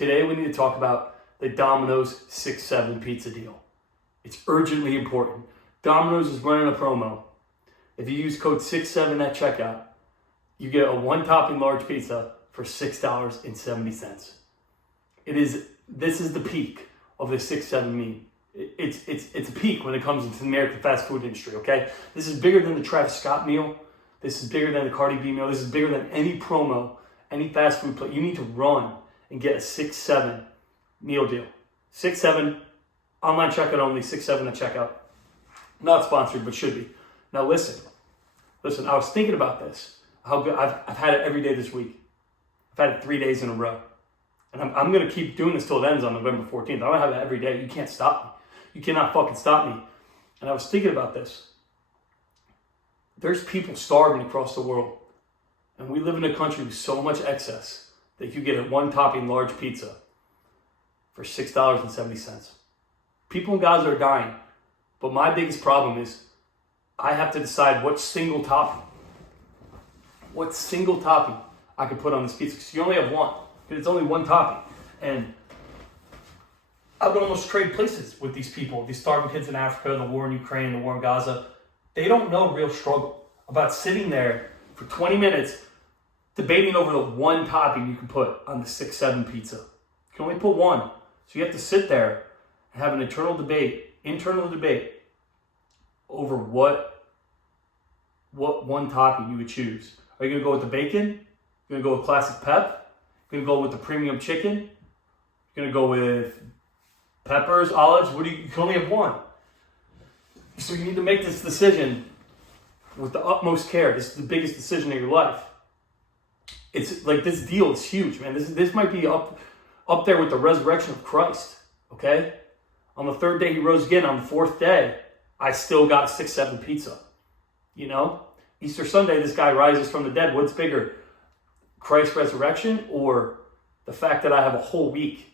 Today we need to talk about the Domino's 6-7 pizza deal. It's urgently important. Domino's is running a promo. If you use code 6-7 at checkout, you get a one-topping large pizza for $6.70. This is the peak of the 6-7 meme. It's a peak when it comes into the American fast food industry, okay? This is bigger than the Travis Scott meal. This is bigger than the Cardi B meal. This is bigger than any promo, any fast food play. You need to run and get a 6-7 meal deal. 6-7, online checkout only, 6-7 at checkout. Not sponsored, but should be. Now listen, I was thinking about this. How good I've had it every day this week. I've had it 3 days in a row. And I'm going to keep doing this till it ends on November 14th. I'm going to have it every day. You can't stop me. You cannot fucking stop me. And I was thinking about this. There's people starving across the world. And we live in a country with so much excess that you get a one-topping large pizza for $6.70. People in Gaza are dying. But my biggest problem is I have to decide what single topping I can put on this pizza. Because you only have one. It's only one topping. And I would almost trade places with these people, these starving kids in Africa, the war in Ukraine, the war in Gaza. They don't know real struggle about sitting there for 20 minutes debating over the one topping you can put on the 6-7 pizza. You can only put one. So you have to sit there and have an internal debate over what one topping you would choose. Are you going to go with the bacon? You're going to go with classic pep? You're going to go with the premium chicken? You're going to go with peppers, olives? You can only have one. So you need to make this decision with the utmost care. This is the biggest decision of your life. It's like this deal is huge, man. This might be up there with the resurrection of Christ, okay? On the third day he rose again. On the fourth day, I still got a 6-7 pizza. You know? Easter Sunday, this guy rises from the dead. What's bigger? Christ's resurrection or the fact that I have a whole week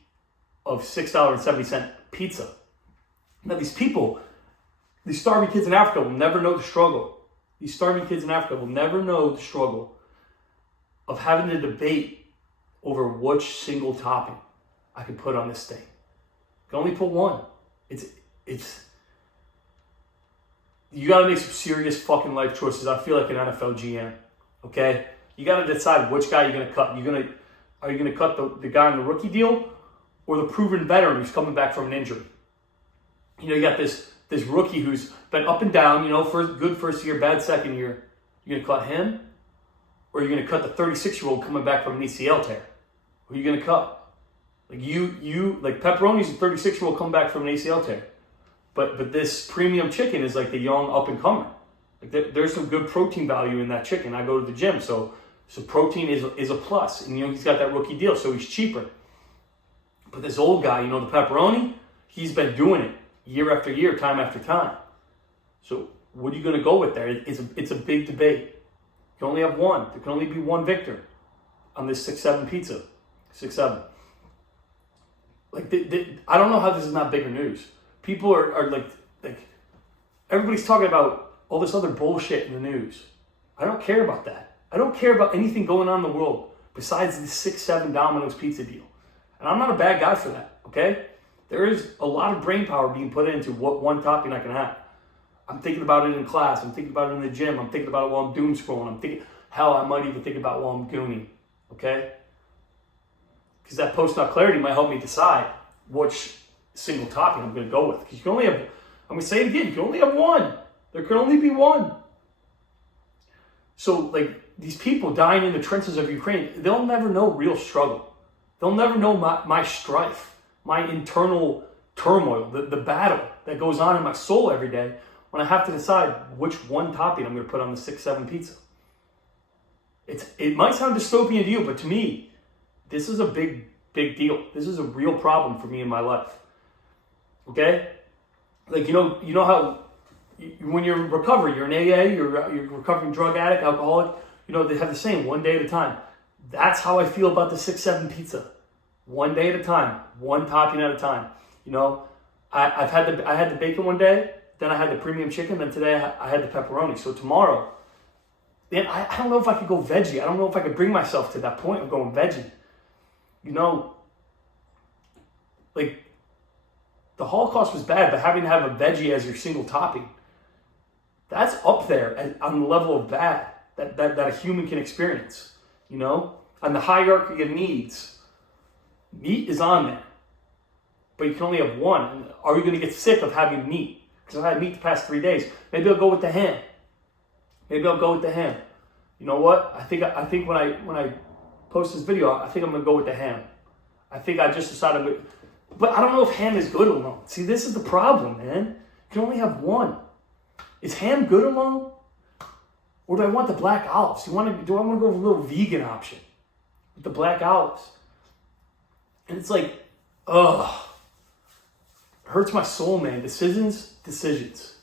of $6.70 pizza? Now these people, these starving kids in Africa will never know the struggle. These starving kids in Africa will never know the struggle of having to debate over which single topping I can put on this thing. I can only put one. You got to make some serious fucking life choices. I feel like an NFL GM, okay? You got to decide which guy you're going to cut. Are you going to cut the guy on the rookie deal or the proven veteran who's coming back from an injury? You know, you got this rookie who's been up and down, you know, good first year, bad second year. You're going to cut him or you're going to cut the 36-year-old coming back from an ACL tear? Who are you going to cut? Like like Pepperoni's a 36-year-old coming back from an ACL tear. But this premium chicken is like the young up-and-comer. Like there's some good protein value in that chicken. I go to the gym, so protein is a plus. And, you know, he's got that rookie deal, so he's cheaper. But this old guy, you know, the pepperoni, he's been doing it year after year, time after time. So what are you going to go with there? It's a big debate. You can only have one. There can only be one victor on this 6-7 pizza. 6-7. Like, I don't know how this is not bigger news. People are like everybody's talking about all this other bullshit in the news. I don't care about that. I don't care about anything going on in the world besides the 6-7 Domino's pizza deal. And I'm not a bad guy for that, okay? There is a lot of brain power being put into what one topping I can have. I'm thinking about it in class. I'm thinking about it in the gym. I'm thinking about it while I'm doom scrolling. I'm thinking, hell, I might even think about it while I'm gooning, okay? Because that post-nut clarity might help me decide which single topping I'm going to go with. Because you can only have, I'm going to say it again, you can only have one. There can only be one. So, like, these people dying in the trenches of Ukraine, they'll never know real struggle. They'll never know my strife, my internal turmoil, the battle that goes on in my soul every day when I have to decide which one topping I'm going to put on the 6-7 pizza. It might sound dystopian to you, but to me, this is a big deal. This is a real problem for me in my life. Okay? Like, you know how when you're in recovery, you're in AA, you're a recovering drug addict, alcoholic, you know, they have the same, one day at a time. That's how I feel about the 6-7 pizza. One day at a time, one topping at a time. You know, I had the bacon one day, then I had the premium chicken, then today I had the pepperoni. So tomorrow, then I don't know if I could go veggie. I don't know if I could bring myself to that point of going veggie. You know, Like, the Holocaust was bad, but having to have a veggie as your single topping, that's up there on the level of bad that a human can experience, you know? On the hierarchy of needs, meat is on there, but you can only have one. And are you going to get sick of having meat? Because I've had meat the past 3 days. Maybe I'll go with the ham. You know what? I think when I post this video, I think I'm going to go with the ham. I think I just decided, but I don't know if ham is good alone. See, this is the problem, man. You can only have one. Is ham good alone? Or do I want the black olives? Do I want to go with a little vegan option with the black olives? And it's like, ugh. Hurts my soul, man. Decisions.